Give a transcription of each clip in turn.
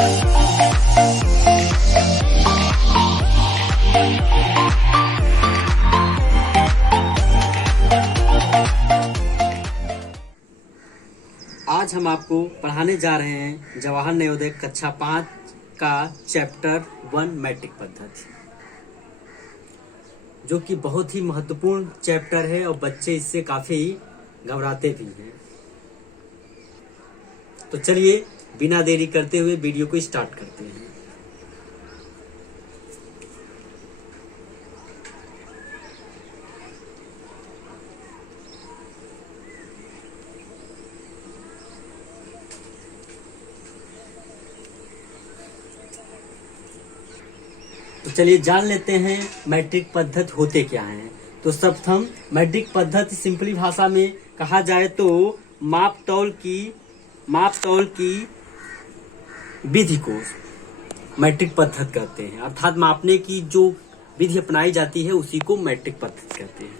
आज हम आपको पढ़ाने जा रहे हैं जवाहर नवोदय कक्षा 5 का चैप्टर 1 मैट्रिक पद्धति, जो कि बहुत ही महत्वपूर्ण चैप्टर है और बच्चे इससे काफी घबराते भी हैं। तो चलिए बिना देरी करते हुए वीडियो को स्टार्ट करते हैं। तो चलिए जान लेते हैं मैट्रिक पद्धति होते क्या हैं। तो सर्वप्रथम मैट्रिक पद्धति सिंपली भाषा में कहा जाए तो माप तौल की विधि को मैट्रिक पद्धति कहते हैं, अर्थात मापने की जो विधि अपनाई जाती है उसी को मैट्रिक पद्धति कहते हैं।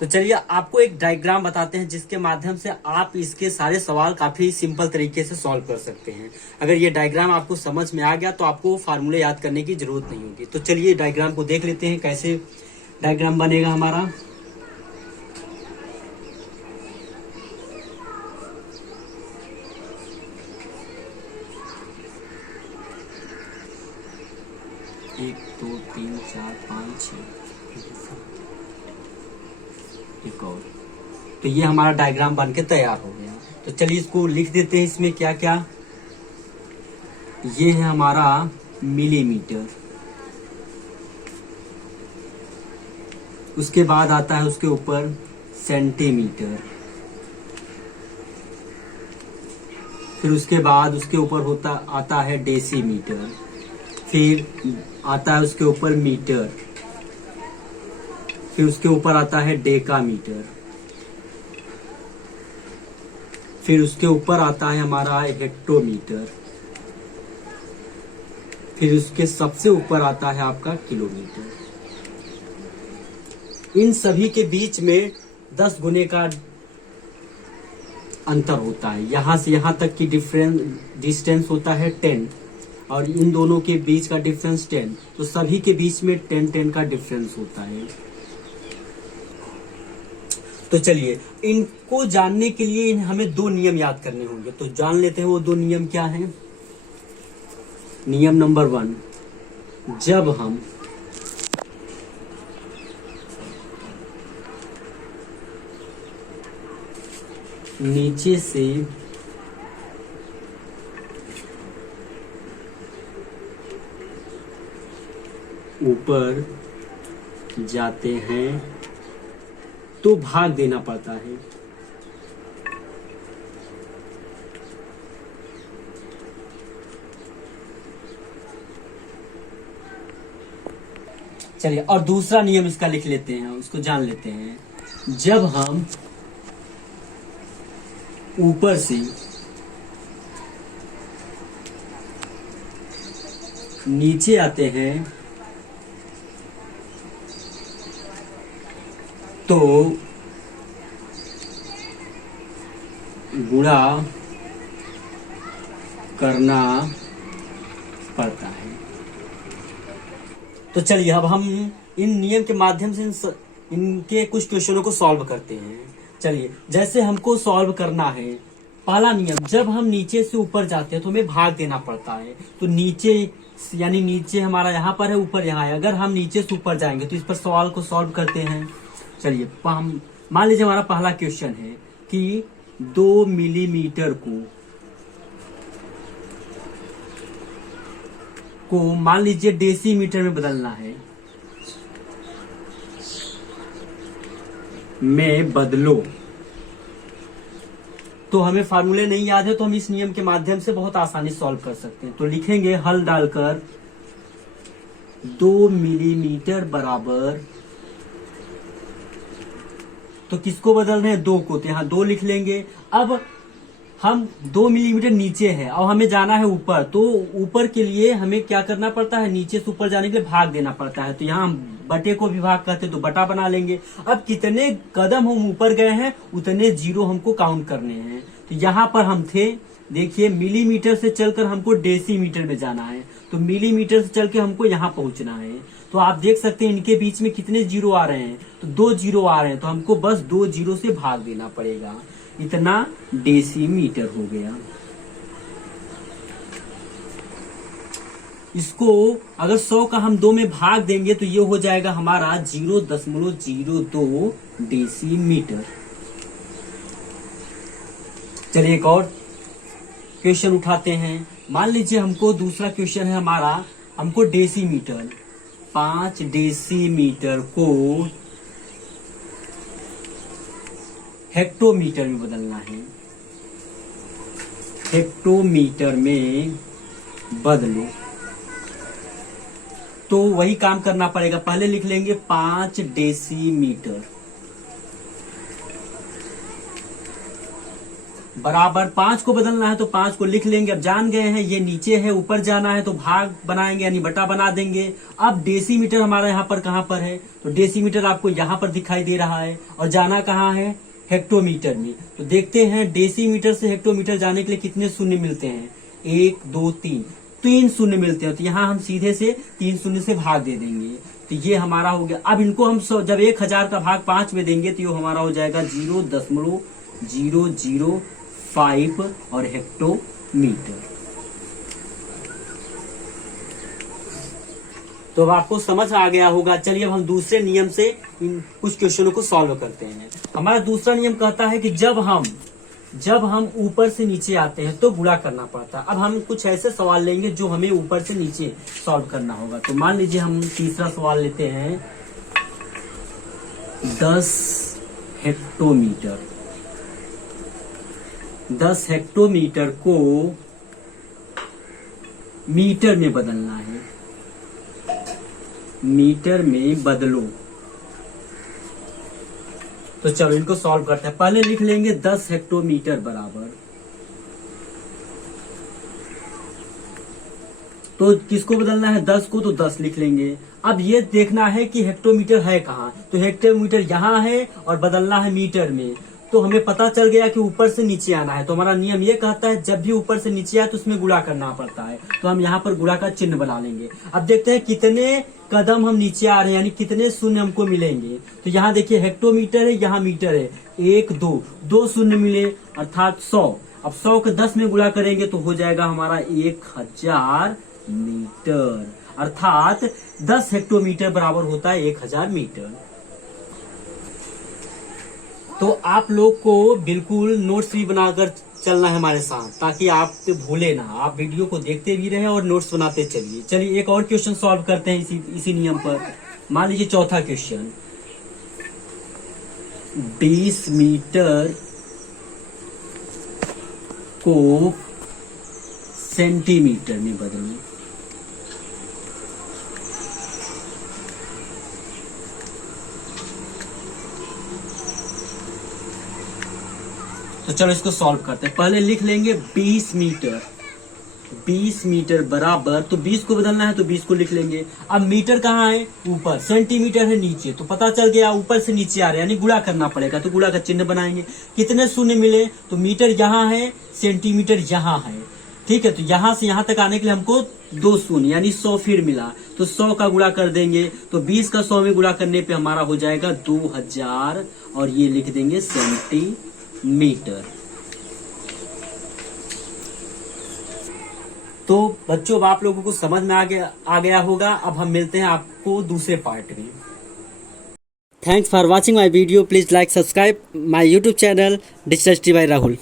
तो चलिए आपको एक डायग्राम बताते हैं जिसके माध्यम से आप इसके सारे सवाल काफी सिंपल तरीके से सॉल्व कर सकते हैं। अगर ये डायग्राम आपको समझ में आ गया तो आपको फार्मूले याद करने की जरूरत नहीं होगी। तो चलिए डायग्राम को देख लेते हैं कैसे डायग्राम बनेगा हमारा। एक दो तीन चार पाँच छः एक और। तो ये हमारा डायग्राम बनके तैयार हो गया। तो चलिए इसको लिख देते हैं। इसमें क्या क्या, ये है हमारा मिलीमीटर, उसके बाद आता है उसके ऊपर सेंटीमीटर, फिर उसके बाद उसके ऊपर आता है डेसीमीटर, फिर आता है उसके ऊपर मीटर, फिर उसके ऊपर आता है डेकामीटर, फिर उसके ऊपर आता है हमारा हेक्टोमीटर, फिर उसके सबसे ऊपर आता है आपका किलोमीटर। इन सभी के बीच में 10 गुने का अंतर होता है। यहां से यहां तक की डिस्टेंस होता है 10 और इन दोनों के बीच का डिफरेंस 10। तो सभी के बीच में 10 का डिफरेंस होता है। तो चलिए इनको जानने के लिए हमें 2 नियम याद करने होंगे। तो जान लेते हैं वो 2 नियम क्या हैं। नियम नंबर 1, जब हम नीचे से ऊपर जाते हैं तो भाग देना पड़ता है। चलिए और दूसरा नियम इसका लिख लेते हैं, उसको जान लेते हैं। जब हम ऊपर से नीचे आते हैं तो गुणा करना पड़ता है। तो चलिए अब हम इन नियम के माध्यम से इनके कुछ क्वेश्चनों को सॉल्व करते हैं। चलिए जैसे हमको सॉल्व करना है, पहला नियम, जब हम नीचे से ऊपर जाते हैं तो हमें भाग देना पड़ता है। तो नीचे यानी नीचे हमारा यहाँ पर है, ऊपर यहाँ है। अगर हम नीचे से ऊपर जाएंगे तो इस पर सवाल को सॉल्व करते हैं। चलिए हम मान लीजिए हमारा पहला क्वेश्चन है कि 2 मिलीमीटर को मान लीजिए डेसीमीटर में बदलना है, में बदलो। तो हमें फार्मूले नहीं याद है तो हम इस नियम के माध्यम से बहुत आसानी सॉल्व कर सकते हैं। तो लिखेंगे हल डालकर 2 मिलीमीटर बराबर, तो किसको बदल रहे हैं, 2 को, तो यहां 2 लिख लेंगे। अब हम 2 मिलीमीटर नीचे है और हमें जाना है ऊपर, तो ऊपर के लिए हमें क्या करना पड़ता है, नीचे से ऊपर जाने के लिए भाग देना पड़ता है। तो यहाँ हम बटे को विभाग करते तो बटा बना लेंगे। अब कितने कदम हम ऊपर गए हैं उतने जीरो हमको काउंट करने हैं। तो यहाँ पर हम थे, देखिए मिलीमीटर से चलकर हमको डेसीमीटर में जाना है, तो मिलीमीटर से चल के हमको यहाँ पहुंचना है। तो आप देख सकते हैं इनके बीच में कितने जीरो आ रहे हैं, तो 2 जीरो आ रहे हैं, तो हमको बस 2 जीरो से भाग देना पड़ेगा। इतना डेसीमीटर हो गया। इसको अगर 100 का हम 2 में भाग देंगे तो ये हो जाएगा हमारा 0.02 डेसीमीटर। चलिए एक और क्वेश्चन उठाते हैं। मान लीजिए हमको दूसरा क्वेश्चन है हमारा, हमको डेसीमीटर 5 डेसीमीटर को हेक्टोमीटर में बदलना है। हेक्टोमीटर में बदलो, तो वही काम करना पड़ेगा। पहले लिख लेंगे 5 डेसीमीटर बराबर 5 को बदलना है तो 5 को लिख लेंगे। अब जान गए हैं ये नीचे है, ऊपर जाना है तो भाग बनाएंगे यानी बटा बना देंगे। अब डेसीमीटर हमारा यहाँ पर कहाँ पर है, तो डेसीमीटर आपको यहाँ पर दिखाई दे रहा है और जाना कहाँ है, हेक्टोमीटर में। तो देखते हैं डेसीमीटर से हेक्टोमीटर जाने के लिए कितने शून्य मिलते हैं, 1 2 3 शून्य मिलते हैं। तो यहाँ हम सीधे से 3 शून्य से भाग दे देंगे, तो ये हमारा हो गया। अब इनको हम जब 1000 का भाग 5 में देंगे तो ये हमारा हो जाएगा 0.005 और हेक्टोमीटर। तो अब आपको समझ आ गया होगा। चलिए अब हम दूसरे नियम से इन कुछ क्वेश्चनों को सॉल्व करते हैं। हमारा दूसरा नियम कहता है कि जब हम ऊपर से नीचे आते हैं तो गुणा करना पड़ता है। अब हम कुछ ऐसे सवाल लेंगे जो हमें ऊपर से नीचे सॉल्व करना होगा। तो मान लीजिए हम तीसरा सवाल लेते हैं, 10 हेक्टोमीटर। 10 हेक्टोमीटर को मीटर में बदलना है, मीटर में बदलो। तो चलो इनको सॉल्व करते हैं। पहले लिख लेंगे 10 हेक्टोमीटर बराबर, तो किसको बदलना है, 10 को, तो 10 लिख लेंगे। अब ये देखना है कि हेक्टोमीटर है कहाँ, तो हेक्टोमीटर यहाँ है और बदलना है मीटर में। तो हमें पता चल गया कि ऊपर से नीचे आना है। तो हमारा नियम ये कहता है जब भी ऊपर से नीचे आए तो उसमें गुणा करना पड़ता है। तो हम यहाँ पर गुणा का चिन्ह बना लेंगे। अब देखते हैं कितने कदम हम नीचे आ रहे हैं, यानी कितने शून्य हमको मिलेंगे। तो यहाँ देखिए हेक्टोमीटर है, यहाँ मीटर है, 1 2 शून्य मिले अर्थात 100। अब 100 के 10 में गुणा करेंगे तो हो जाएगा हमारा 1000 मीटर, अर्थात 10 हेक्टोमीटर बराबर होता है 1000 मीटर। तो आप लोग को बिल्कुल नोट्स भी बनाकर चलना है हमारे साथ, ताकि आप भूले ना, आप वीडियो को देखते भी रहे और नोट्स बनाते चलिए। चलिए एक और क्वेश्चन सॉल्व करते हैं इसी नियम पर। मान लीजिए चौथा क्वेश्चन, 20 मीटर को सेंटीमीटर में बदलो। तो चलो इसको सॉल्व करते हैं। पहले लिख लेंगे 20 मीटर। 20 मीटर बराबर, तो 20 को बदलना है तो 20 को लिख लेंगे। अब मीटर कहाँ है, ऊपर, सेंटीमीटर है नीचे। तो पता चल गया ऊपर से नीचे आ रहे हैं, यानी गुणा करना पड़ेगा। तो गुणा का चिन्ह बनाएंगे। कितने शून्य मिले, तो मीटर यहाँ है, सेंटीमीटर यहाँ है, ठीक है। तो यहाँ से यहाँ तक आने के लिए हमको 2 शून्य यानी 100 फिर मिला। तो 100 का गुणा कर देंगे, तो 20 का 100 में गुणा करने पे हमारा हो जाएगा 2000 और ये लिख देंगे सेंटीमीटर। तो बच्चों अब आप लोगों को समझ में आ गया होगा। अब हम मिलते हैं आपको दूसरे पार्ट में। Thanks for watching my video. Please like subscribe my YouTube channel digital study bye Rahul.